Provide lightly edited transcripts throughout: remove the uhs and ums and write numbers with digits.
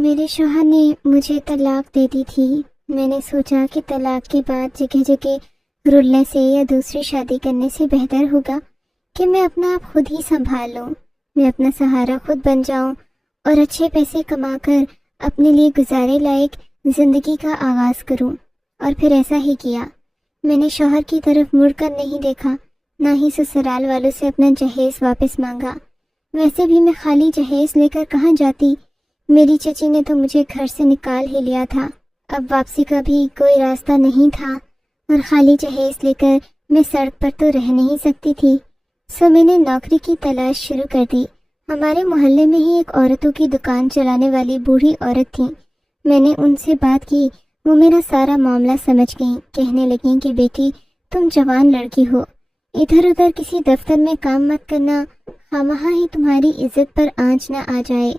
میرے شوہر نے مجھے طلاق دے دی تھی۔ میں نے سوچا کہ طلاق کے بعد جگہ جگہ رلنے سے یا دوسری شادی کرنے سے بہتر ہوگا کہ میں اپنا آپ خود ہی سنبھال لوں، میں اپنا سہارا خود بن جاؤں اور اچھے پیسے کما کر اپنے لیے گزارے لائق زندگی کا آغاز کروں۔ اور پھر ایسا ہی کیا۔ میں نے شوہر کی طرف مڑ کر نہیں دیکھا، نہ ہی سسرال والوں سے اپنا جہیز واپس مانگا۔ ویسے بھی میں خالی جہیز لے کر کہاں جاتی؟ میری چچی نے تو مجھے گھر سے نکال ہی لیا تھا، اب واپسی کا بھی کوئی راستہ نہیں تھا، اور خالی جہیز لے کر میں سڑک پر تو رہ نہیں سکتی تھی۔ سو میں نے نوکری کی تلاش شروع کر دی۔ ہمارے محلے میں ہی ایک عورتوں کی دکان چلانے والی بوڑھی عورت تھی۔ میں نے ان سے بات کی، وہ میرا سارا معاملہ سمجھ گئیں، کہنے لگیں کہ بیٹی تم جوان لڑکی ہو، ادھر ادھر کسی دفتر میں کام مت کرنا، خواہ ہی تمہاری عزت پر آنچ نہ آ جائے۔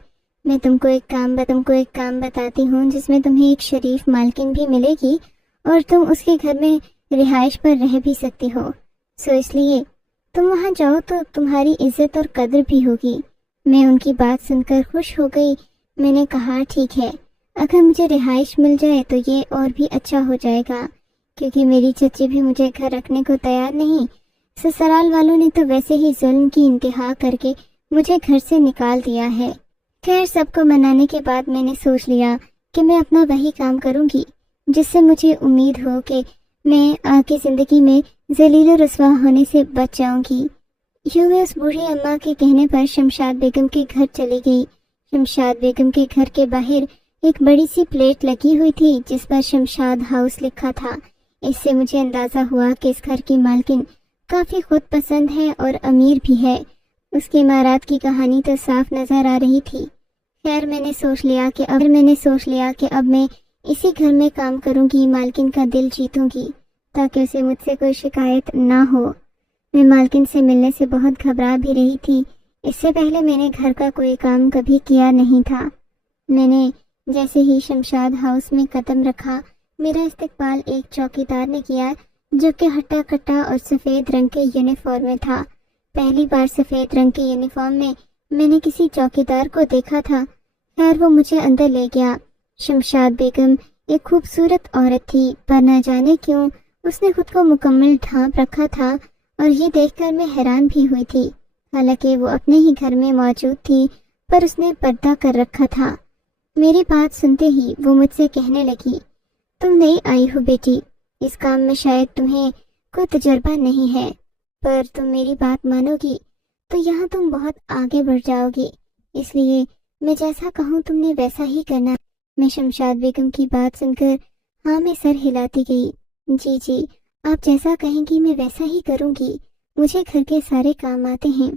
میں تم کو ایک کام بتاتی ہوں جس میں تمہیں ایک شریف مالکن بھی ملے گی اور تم اس کے گھر میں رہائش پر رہ بھی سکتی ہو، سو اس لیے تم وہاں جاؤ تو تمہاری عزت اور قدر بھی ہوگی۔ میں ان کی بات سن کر خوش ہو گئی۔ میں نے کہا ٹھیک ہے، اگر مجھے رہائش مل جائے تو یہ اور بھی اچھا ہو جائے گا، کیونکہ میری چچی بھی مجھے گھر رکھنے کو تیار نہیں۔ سسرال والوں نے تو ویسے ہی ظلم کی انتہا کر کے مجھے گھر سے نکال دیا ہے۔ خیر سب کو منانے کے بعد میں نے سوچ لیا کہ میں اپنا وہی کام کروں گی جس سے مجھے امید ہو کہ میں آگے زندگی میں ذلیل و رسوا ہونے سے بچ جاؤں گی۔ یوں میں اس بوڑھی اماں کے کہنے پر شمشاد بیگم کے گھر چلی گئی۔ شمشاد بیگم کے گھر کے باہر ایک بڑی سی پلیٹ لگی ہوئی تھی جس پر شمشاد ہاؤس لکھا تھا۔ اس سے مجھے اندازہ ہوا کہ اس گھر کی مالکن کافی خود پسند ہے اور امیر بھی ہے۔ اس کے عمارات کی کہانی تو صاف نظر آ رہی تھی۔ خیر میں نے سوچ لیا کہ اب میں اسی گھر میں کام کروں گی، مالکن کا دل جیتوں گی تاکہ اسے مجھ سے کوئی شکایت نہ ہو۔ میں مالکن سے ملنے سے بہت گھبرا بھی رہی تھی۔ اس سے پہلے میں نے گھر کا کوئی کام کبھی کیا نہیں تھا۔ میں نے جیسے ہی شمشاد ہاؤس میں قدم رکھا، میرا استقبال ایک چوکیدار نے کیا جو کہ ہٹا کٹا اور سفید رنگ کے یونیفارم میں تھا۔ پہلی بار سفید رنگ کے یونیفارم میں نے کسی چوکیدار کو دیکھا تھا۔ خیر وہ مجھے اندر لے گیا۔ شمشاد بیگم ایک خوبصورت عورت تھی، پر نہ جانے کیوں اس نے خود کو مکمل ڈھانپ رکھا تھا، اور یہ دیکھ کر میں حیران بھی ہوئی تھی۔ حالانکہ وہ اپنے ہی گھر میں موجود تھی، پر اس نے پردہ کر رکھا تھا۔ میری بات سنتے ہی وہ مجھ سے کہنے لگی، تم نئی آئی ہو بیٹی، اس کام میں شاید تمہیں کوئی تجربہ نہیں ہے، پر تم میری بات مانو گی تو یہاں تم بہت آگے بڑھ جاؤ گی، اس لیے میں جیسا کہوں تم نے ویسا ہی کرنا۔ میں شمشاد بیگم کی بات سن کر ہاں میں سر ہلاتی گئی۔ جی آپ جیسا کہیں گی میں ویسا ہی کروں گی، مجھے گھر کے سارے کام آتے ہیں۔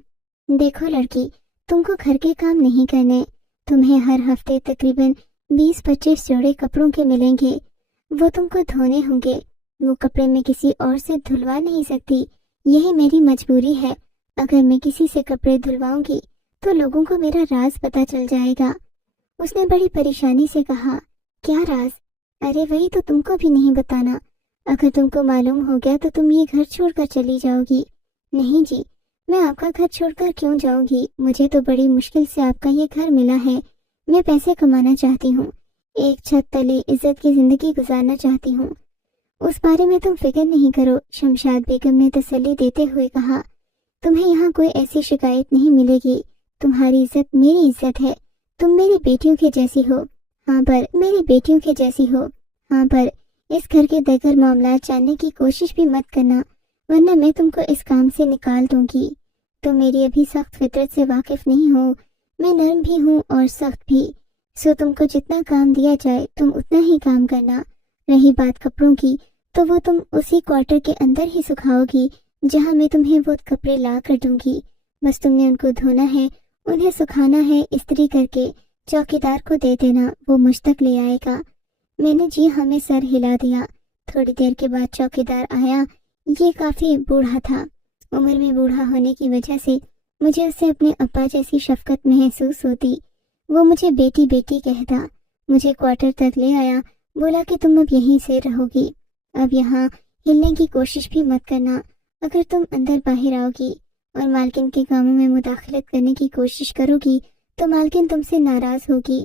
دیکھو لڑکی، تم کو گھر کے کام نہیں کرنے، تمہیں ہر ہفتے تقریباً 20-25 جوڑے کپڑوں کے ملیں گے، وہ تم کو دھونے ہوں گے۔ وہ کپڑے میں کسی اور سے دھلوا نہیں سکتی، یہی میری مجبوری ہے۔ اگر میں کسی سے کپڑے دھلواؤں گی تو لوگوں کو میرا راز پتہ چل جائے گا۔ اس نے بڑی پریشانی سے کہا، کیا راز؟ ارے وہی تو تم کو بھی نہیں بتانا، اگر تم کو معلوم ہو گیا تو تم یہ گھر چھوڑ کر چلی جاؤ گی۔ نہیں جی، میں آپ کا گھر چھوڑ کر کیوں جاؤں گی؟ مجھے تو بڑی مشکل سے آپ کا یہ گھر ملا ہے، میں پیسے کمانا چاہتی ہوں، ایک چھت تلے عزت کی زندگی گزارنا چاہتی ہوں۔ اس بارے میں تم فکر نہیں کرو، شمشاد بیگم نے تسلی دیتے ہوئے کہا، تمہیں یہاں کوئی ایسی شکایت نہیں ملے گی، تمہاری عزت میری عزت ہے، تم میری بیٹیوں کے جیسی ہو، ہاں پر اس گھر کے دیگر معاملات جاننے کی کوشش بھی مت کرنا، ورنہ میں تم کو اس کام سے نکال دوں گی۔ تم میری ابھی سخت فطرت سے واقف نہیں ہو، میں نرم بھی ہوں اور سخت بھی، سو تم کو جتنا کام دیا جائے تم اتنا ہی کام کرنا۔ رہی بات کپڑوں کی تو وہ تم اسی کوارٹر کے اندر ہی سکھاؤ گی جہاں میں تمہیں وہ کپڑے لا کر دوں گی، بس تم نے ان کو دھونا ہے، انہیں سکھانا ہے، استری کر کے چوکیدار کو دے دینا، وہ مجھ تک لے آئے گا۔ میں نے جی ہمیں سر ہلا دیا۔ تھوڑی دیر کے بعد چوکیدار آیا، یہ کافی بوڑھا تھا، عمر میں بوڑھا ہونے کی وجہ سے مجھے اس سے اپنے ابا جیسی شفقت محسوس ہوتی۔ وہ مجھے بیٹی بیٹی کہتا، مجھے کوارٹر تک لے آیا، بولا کہ تم اب یہیں سے رہو گی، اب یہاں ہلنے کی کوشش بھی مت کرنا، اگر تم اندر باہر آؤ گی اور مالکن کے کاموں میں مداخلت کرنے کی کوشش کرو گی تو مالکن تم سے ناراض ہوگی،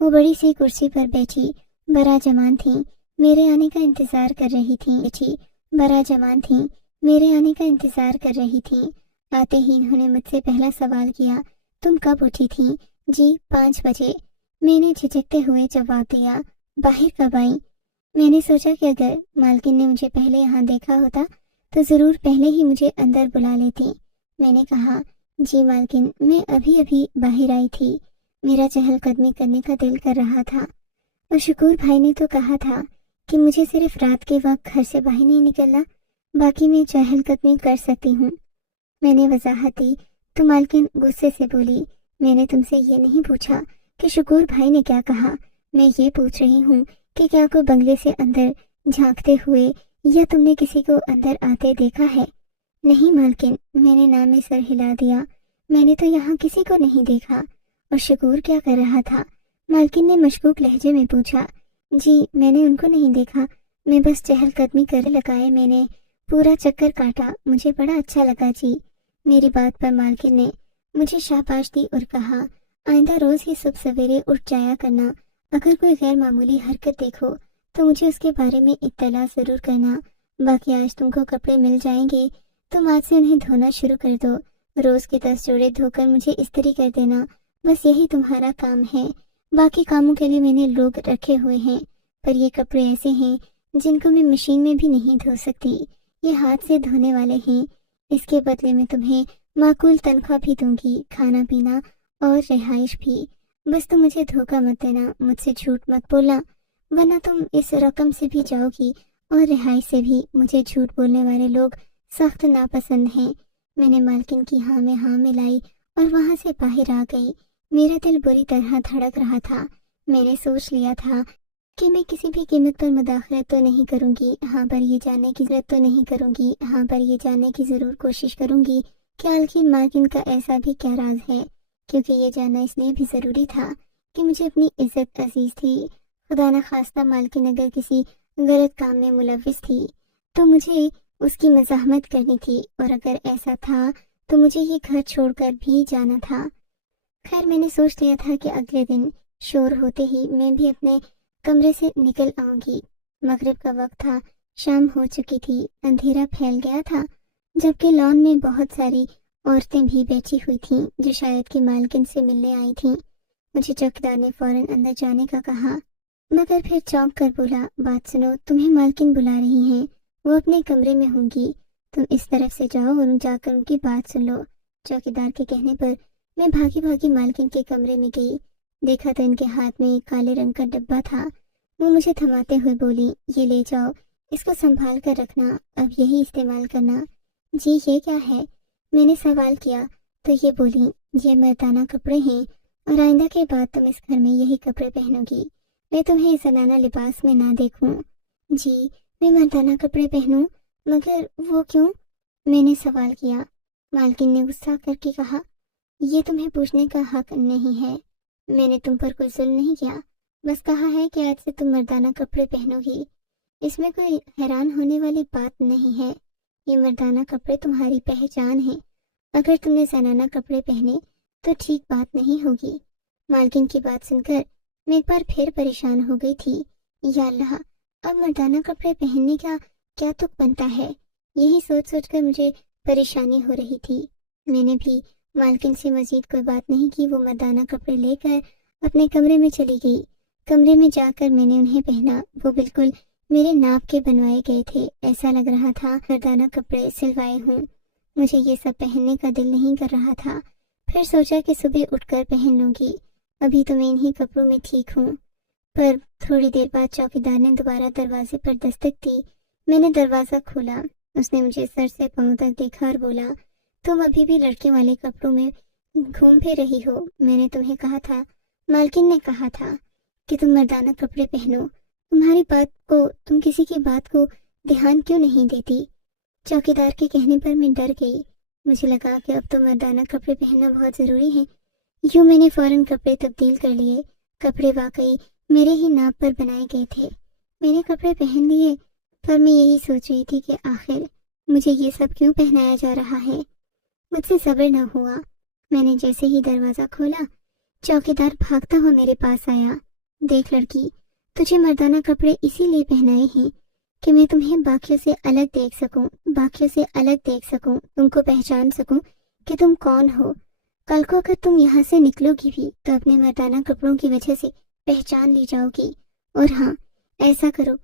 وہ بڑی سی کرسی پر بیٹھی برا جمان تھیں، میرے آنے کا انتظار کر رہی تھیں برا جمان تھیں میرے آنے کا انتظار کر رہی تھیں۔ آتے ہی انہوں نے مجھ سے پہلا سوال کیا، تم کب اٹھی تھیں؟ جی 5 بجے، میں نے جھجکتے ہوئے جواب دیا۔ باہر کب آئیں؟ میں نے سوچا کہ اگر مالکن نے مجھے پہلے یہاں دیکھا ہوتا تو ضرور پہلے ہی مجھے اندر بلا لیتی۔ میں نے کہا، جی مالکن، میں ابھی باہر آئی تھی، میرا چہل قدمی کرنے کا دل کر رہا تھا، اور شکور بھائی نے تو کہا تھا کہ مجھے صرف رات کے وقت گھر سے باہر نہیں نکلنا، باقی میں چہل قدمی کر سکتی ہوں۔ میں نے وضاحت دی تو مالکن غصے سے بولی، میں نے تم سے یہ نہیں پوچھا کہ شکور بھائی نے کیا کہا، میں یہ پوچھ رہی ہوں کہ کیا کوئی بنگلے سے اندر جھانکتے ہوئے یا تم نے کسی کو اندر آتے دیکھا ہے؟ نہیں مالکن، میں نے نام میں سر ہلا دیا، میں نے تو یہاں کسی کو نہیں دیکھا۔ اور شکور کیا کر رہا تھا؟ مالکن نے مشکوک لہجے میں پوچھا۔ جی میں نے ان کو نہیں دیکھا، میں بس چہل قدمی کر لگائے، میں نے پورا چکر کاٹا، مجھے بڑا اچھا لگا جی۔ میری بات پر مالکن نے مجھے شاباش دی اور کہا، آئندہ روز ہی صبح سویرے اٹھ جایا کرنا، اگر کوئی غیر معمولی حرکت دیکھو تو مجھے اس کے بارے میں اطلاع ضرور کرنا۔ باقی آج تم کو کپڑے مل جائیں گے، تم آج سے انہیں دھونا شروع کر دو، روز کے 10 جوڑے دھو کر مجھے استری کر دینا، بس یہی تمہارا کام ہے۔ باقی کاموں کے لیے میں نے لوگ رکھے ہوئے ہیں، پر یہ کپڑے ایسے ہیں جن کو میں مشین میں بھی نہیں دھو سکتی، یہ ہاتھ سے دھونے والے ہیں۔ اس کے بدلے میں تمہیں معقول تنخواہ بھی دوں گی، کھانا پینا اور رہائش بھی، بس تم مجھے دھوکہ مت دینا، مجھ سے جھوٹ مت بولنا، ورنہ تم اس رقم سے بھی جاؤ گی اور رہائش سے بھی۔ مجھے جھوٹ بولنے والے لوگ سخت ناپسند ہیں۔ میں نے مالکن کی ہاں میں ہاں ملائی اور وہاں سے باہر آ گئی۔ میرا دل بری طرح دھڑک رہا تھا۔ میں نے سوچ لیا تھا کہ میں کسی بھی قیمت پر مداخلت تو نہیں کروں گی، ہاں پر یہ جاننے کی ضرورت تو نہیں کروں گی، ہاں پر یہ جاننے کی ضرور کوشش کروں گی کہ الکین مالکن کا ایسا بھی کیا راز ہے، کیونکہ یہ جاننا اس لیے بھی ضروری تھا کہ مجھے اپنی عزت عزیز تھی۔ خدا نخواستہ مالکن اگر کسی غلط کام میں ملوث تھی تو مجھے اس کی مزاحمت کرنی تھی، اور اگر ایسا تھا تو مجھے یہ گھر چھوڑ کر بھی جانا تھا۔ خیر میں نے سوچ لیا تھا کہ اگلے دن شور ہوتے ہی میں بھی اپنے کمرے سے نکل آؤں گی۔ مغرب کا وقت تھا، شام ہو چکی تھی، اندھیرا پھیل گیا تھا، جبکہ لان میں بہت ساری عورتیں بھی بیٹھی ہوئی تھیں جو شاید کہ مالکن سے ملنے آئی تھیں۔ مجھے چوکیدار نے فوراً اندر جانے کا کہا، مگر پھر چونک کر بولا، بات سنو، تمہیں مالکن بلا رہی ہیں، وہ اپنے کمرے میں ہوں گی، تم اس طرف سے جاؤ اور جا کر ان کی بات سن لو۔ چوکیدار کے کہنے پر میں بھاگی مالکن کے کمرے میں گئی۔ دیکھا تو ان کے ہاتھ میں ایک کالے رنگ کا ڈبہ تھا۔ وہ مجھے تھماتے ہوئے بولی، یہ لے جاؤ، اس کو سنبھال کر رکھنا، اب یہی استعمال کرنا۔ جی یہ کیا ہے؟ میں نے سوال کیا تو یہ بولی، یہ مردانہ کپڑے ہیں اور آئندہ کے بعد تم اس گھر میں یہی کپڑے پہنو گی، میں تمہیں زنانہ لباس میں نہ دیکھوں۔ جی میں مردانہ کپڑے پہنوں؟ مگر وہ کیوں؟ میں نے سوال کیا۔ مالکن نے غصہ کر کے کہا، یہ تمہیں پوچھنے کا حق نہیں ہے، میں نے تم پر کوئی ظلم نہیں کیا، بس کہا ہے کہ آج سے تم مردانہ کپڑے پہنو گی، اس میں کوئی حیران ہونے والی بات نہیں ہے، یہ مردانہ کپڑے تمہاری پہچان ہیں، اگر تم نے زنانہ کپڑے پہنے تو ٹھیک بات نہیں ہوگی۔ مالکن کی بات سن کر میں ایک بار پھر پریشان ہو گئی تھی۔ یا اللہ، اب مردانہ کپڑے پہننے کا کیا تک بنتا ہے؟ یہی سوچ کر مجھے پریشانی ہو رہی تھی۔ میں نے بھی مالکن سے مزید کوئی بات نہیں کی، وہ مردانہ کپڑے لے کر اپنے کمرے میں چلی گئی۔ کمرے میں جا کر میں نے انہیں پہنا، وہ بالکل میرے ناپ کے بنوائے گئے تھے، ایسا لگ رہا تھا مردانہ کپڑے سلوائے ہوں۔ مجھے یہ سب پہننے کا دل نہیں کر رہا تھا، پھر سوچا کہ صبح اٹھ کر پہن لوں گی، ابھی تو میں انہی کپڑوں میں ٹھیک ہوں۔ پر تھوڑی دیر بعد چوکیدار نے دوبارہ دروازے پر دستک دی۔ میں نے دروازہ کھولا، اس نے مجھے سر سے پاؤں تک دیکھا اور بولا، تم ابھی بھی لڑکے والے کپڑوں میں گھوم پھر رہی ہو، میں نے تمہیں کہا تھا، مالکن نے کہا تھا کہ تم مردانہ کپڑے پہنو، تم کسی کی بات کو دھیان کیوں نہیں دیتی؟ چوکیدار کے کہنے پر میں ڈر گئی، مجھے لگا کہ اب تو مردانہ کپڑے پہننا بہت ضروری ہے۔ یوں میں نے فوراً کپڑے تبدیل کر لیے، کپڑے واقعی میرے ہی ناپ پر بنائے گئے تھے۔ میں نے کپڑے پہن لیے، پر میں یہی سوچ رہی تھی کہ آخر مجھے یہ سب کیوں پہنایا جا رہا ہے؟ مجھ سے صبر نہ ہوا۔ میں نے جیسے ہی دروازہ کھولا، چوکیدار بھاگتا ہوا میرے پاس آیا۔ دیکھ لڑکی، تجھے مردانہ کپڑے اسی لیے پہنائے ہیں کہ میں تمہیں باقیوں سے الگ دیکھ سکوں، تم کو پہچان سکوں کہ تم کون ہو۔ کل کو اگر تم یہاں سے نکلو گی بھی تو اپنے مردانہ کپڑوں کی وجہ سے پہچان لی جاؤ گی۔ اور ہاں، ایسا کرو،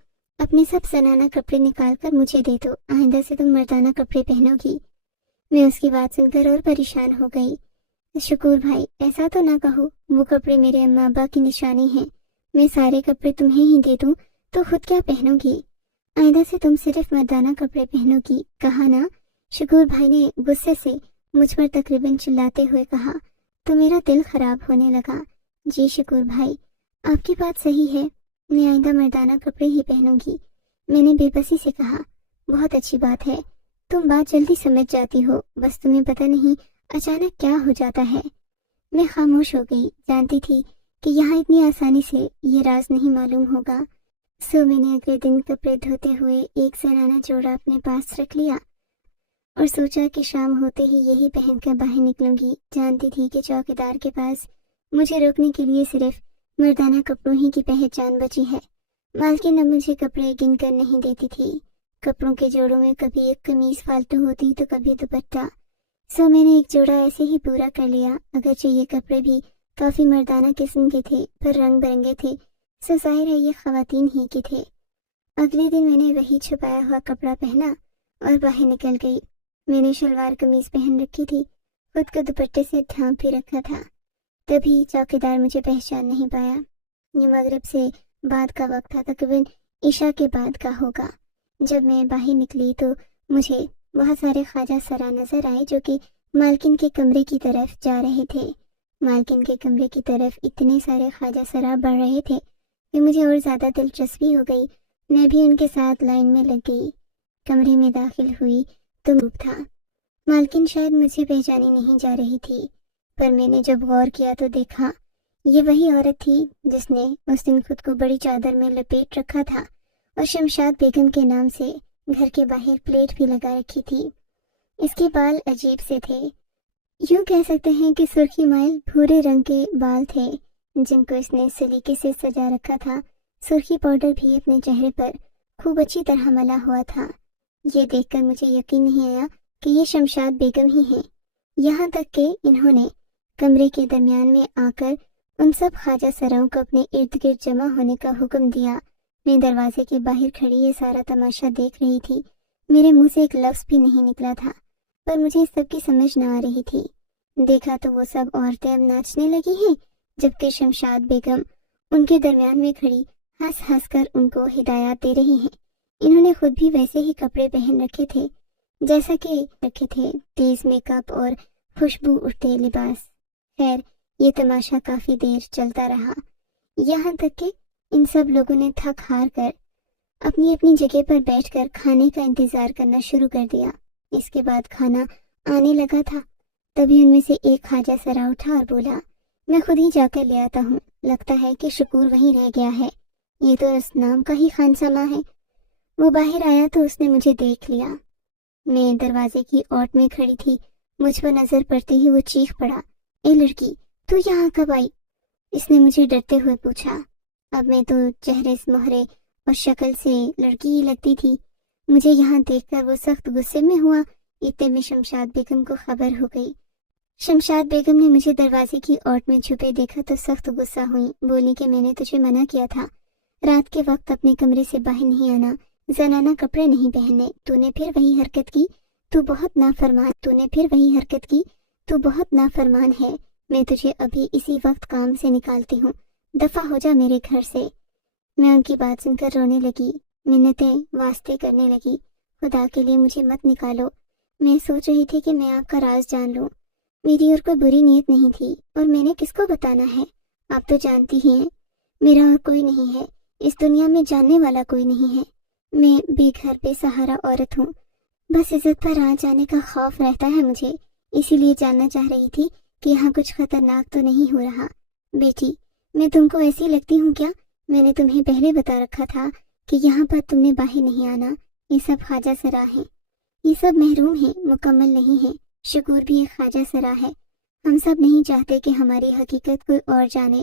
اپنے سب زنانہ کپڑے نکال کر مجھے دے دو، آئندہ سے تم مردانہ کپڑے پہنو گی۔ میں اس کی بات سن کر اور پریشان ہو گئی۔ شکور بھائی، ایسا تو نہ کہو، وہ کپڑے میرے اماں ابا کی نشانی ہیں، میں سارے کپڑے تمہیں ہی دے دوں تو خود کیا پہنو گی؟ آئندہ سے تم صرف مردانہ کپڑے پہنو گی، کہا نا؟ شکور بھائی نے غصے سے مجھ پر تقریباً چلاتے ہوئے کہا تو میرا دل خراب ہونے لگا۔ جی شکور بھائی، آپ کی بات صحیح ہے، میں آئندہ مردانہ کپڑے ہی پہنوں گی، میں نے بے بسی سے کہا۔ بہت اچھی بات ہے، تم بات جلدی سمجھ جاتی ہو، بس تمہیں پتہ نہیں اچانک کیا ہو جاتا ہے۔ میں خاموش ہو گئی، جانتی تھی کہ یہاں اتنی آسانی سے یہ راز نہیں معلوم ہوگا۔ میں نے اگلے دن کپڑے دھوتے ہوئے ایک زنانہ جوڑا اپنے پاس رکھ لیا اور سوچا کہ شام ہوتے ہی یہی پہن کر باہر نکلوں گی۔ جانتی تھی کہ چوکیدار کے پاس مجھے روکنے کے لیے صرف مردانہ کپڑوں ہی کی پہچان بچی ہے۔ مالکن اب مجھے کپڑے گن کر نہیں دیتی تھی، کپڑوں کے جوڑوں میں کبھی ایک قمیض فالتو ہوتی تو کبھی دوپٹہ۔ میں نے ایک جوڑا ایسے ہی پورا کر لیا، اگرچہ یہ کپڑے بھی کافی مردانہ قسم کے تھے پر رنگ برنگے تھے، ظاہر ہے یہ خواتین ہی کے تھے۔ اگلے دن میں نے وہی چھپایا ہوا کپڑا پہنا اور باہر نکل گئی۔ میں نے شلوار قمیض پہن رکھی تھی، خود کو دوپٹے سے ڈھانپ بھی رکھا تھا، تبھی چوکیدار مجھے پہچان نہیں پایا۔ یہ مغرب سے بعد کا وقت تھا، تقریباً عشاء کے بعد کا ہوگا۔ جب میں باہر نکلی تو مجھے بہت سارے خواجہ سرا نظر آئے جو کہ مالکن کے کمرے کی طرف جا رہے تھے۔ مالکن کے کمرے کی طرف اتنے سارے خواجہ سرا بڑھ رہے تھے کہ مجھے اور زیادہ دلچسپی ہو گئی، میں بھی ان کے ساتھ لائن میں لگ گئی۔ کمرے میں داخل ہوئی تو روپ تھا۔ مالکن شاید مجھے پہچانی نہیں جا رہی تھی، پر میں نے جب غور کیا تو دیکھا یہ وہی عورت تھی جس نے اس دن خود کو بڑی چادر میں لپیٹ رکھا تھا اور شمشاد بیگم کے نام سے گھر کے باہر پلیٹ بھی لگا رکھی تھی۔ اس کے بال عجیب سے تھے، یوں کہہ سکتے ہیں کہ سرخی مائل بھورے رنگ کے بال تھے جن کو اس نے سلیقے سے سجا رکھا تھا۔ سرخی پاؤڈر بھی اپنے چہرے پر خوب اچھی طرح ملا ہوا تھا۔ یہ دیکھ کر مجھے یقین نہیں آیا کہ یہ شمشاد بیگم ہی ہیں، یہاں تک کہ انہوں نے کمرے کے درمیان میں آ کر ان سب خواجہ سراؤں کو اپنے ارد گرد جمع ہونے کا حکم دیا۔ میں دروازے کے باہر کھڑی یہ سارا تماشا دیکھ رہی تھی، میرے منہ سے ایک لفظ بھی نہیں نکلا تھا، پر مجھے اس سب کی سمجھ نہ آ رہی تھی۔ دیکھا تو وہ سب عورتیں اب ناچنے لگی ہیں، جبکہ شمشاد بیگم ان کے درمیان میں کھڑی ہنس ہنس کر ان کو ہدایات دے رہی ہیں۔ انہوں نے خود بھی ویسے ہی کپڑے پہن رکھے تھے جیسا کہ رکھے تھے، تیز میک اپ اور خوشبو اٹھتے لباس۔ خیر، یہ تماشا کافی دیر چلتا رہا، یہاں تک کہ ان سب لوگوں نے تھک ہار کر اپنی اپنی جگہ پر بیٹھ کر کھانے کا انتظار کرنا شروع کر دیا۔ اس کے بعد کھانا آنے لگا تھا، تبھی ان میں سے ایک خواجہ سرا اٹھا اور بولا، میں خود ہی جا کر لے آتا ہوں، لگتا ہے کہ شکور وہیں رہ گیا ہے، یہ تو اس نام کا ہی خانسامہ ہے۔ وہ باہر آیا تو اس نے مجھے دیکھ لیا، میں دروازے کی اوٹ میں کھڑی تھی، مجھ پر نظر پڑتے ہی وہ چیخ پڑا، اے لڑکی، تو یہاں کب آئی؟ اس نے مجھے ڈرتے ہوئے پوچھا۔ اب میں تو چہرے سے مہرے اور شکل سے لڑکی ہی لگتی تھی، مجھے یہاں دیکھ کر وہ سخت غصے میں ہوا۔ اتنے میں شمشاد بیگم کو خبر ہو گئی۔ شمشاد بیگم نے مجھے دروازے کی اوٹ میں چھپے دیکھا تو سخت غصہ ہوئی، بولی کہ میں نے تجھے منع کیا تھا رات کے وقت اپنے کمرے سے باہر نہیں آنا، زنانہ کپڑے نہیں پہننے، تو نے پھر وہی حرکت کی، تو بہت نافرمان ہے۔ میں تجھے ابھی اسی وقت کام سے نکالتی ہوں، دفع ہو جا میرے گھر سے۔ میں ان کی بات سن کر رونے لگی، منتیں واسطے کرنے لگی، خدا کے لیے مجھے مت نکالو۔ میں سوچ رہی تھی کہ میں آپ کا راز جان لوں، میری اور کوئی بری نیت نہیں تھی، اور میں نے کس کو بتانا ہے؟ آپ تو جانتی ہی ہیں میرا اور کوئی نہیں ہے، اس دنیا میں جاننے والا کوئی نہیں ہے، میں بے گھر بے سہارا عورت ہوں، بس عزت پر آ جانے کا خوف رہتا ہے مجھے، اسی لیے جاننا چاہ رہی تھی کہ یہاں کچھ خطرناک تو نہیں ہو رہا۔ بیٹی، میں تم کو ایسی لگتی ہوں کیا؟ میں نے تمہیں پہلے بتا رکھا تھا کہ یہاں پر تم نے باہر نہیں آنا، یہ سب خواجہ سرا ہیں، یہ سب محروم ہیں، مکمل نہیں ہیں، شکور بھی ایک خواجہ سرا ہے، ہم سب نہیں چاہتے کہ ہماری حقیقت کوئی اور جانے،